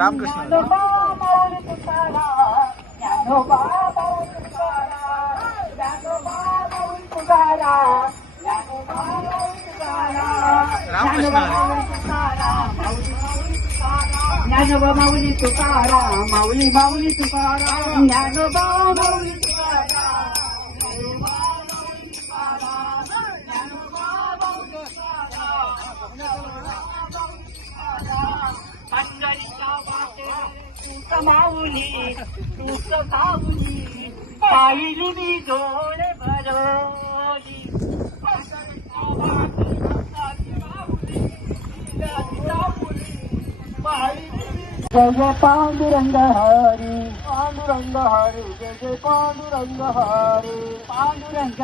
रामकृष्ण ज्ञानोबा माऊली तुकारा माऊली माऊली तुकारा ज्ञानोबा माऊली तुकारा माऊली तूच माऊली पाहिली मी जोड भरवली. जय जय पांडुरंग हरी पांडुरंग हरी जय जय पांडुरंग हरी पांडुरंग